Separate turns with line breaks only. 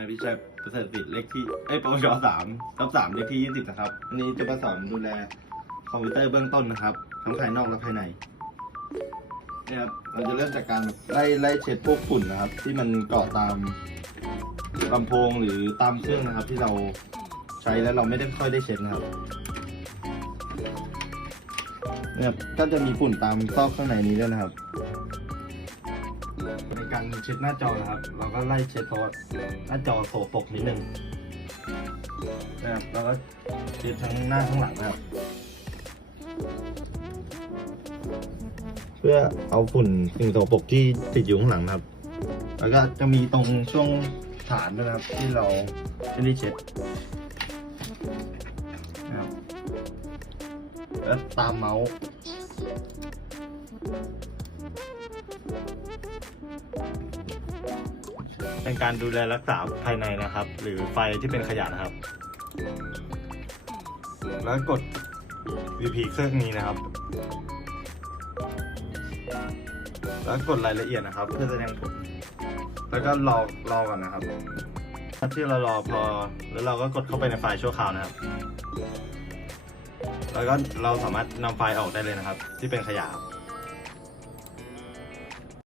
ายวิชัยประเสริฐศิษย์เลขที่เอ้ยปวชสามทับสามเลขที่ยี่สิบนะครับอันนี้จะมาสอนดูแลคอมพิวเตอร์เบื้องต้นนะครับ ทั้งภายนอกและภายในเนี่ยครับเราจะเริ่มจากการไล่ไล่เช็ดพวกฝุ่นนะครับ ที่มันเกาะตามลำโพงหรือตามเครื่องนะครับ ที่เราใช้แล้วเราไม่ได้ค่อยได้เช็ดนะครับเนี่ยก็จะมีฝุ่นตามซอกข้างในนี้ด้วยนะครับ ในการเช็ดหน้าจอนะครับ เราก็ไล่เช็ดเพราะว่าหน้าจอโสปรกนิดนึงนะครับแล้วก็เช็ดทั้งหน้าข้งหลังนะครับ เพื่อเอาฝุ่นสิ่งโสปรกที่ติดอยู่ข้างหลังนะครับ แล้วก็จะมีตรงช่วงฐานด้วยนะครับ ที่เราไม่ได้เช็ดนะครับแล้วตามเมาส์ เป็นการดูแลรักษาภายในนะครับ หรือไฟที่เป็นขยะนะครับ แล้วกด VP เครื่องนี้นะครับ แล้วกดรายละเอียดนะครับ เพื่อแสดงผลแล้วก็รอรอก่อนนะครับที่เรารอพอแล้วเราก็กดเข้าไปในไฟล์ชั่วคราวนะครับ แล้วก็เราสามารถนำไฟล์ออกได้เลยนะครับ ที่เป็นขยะ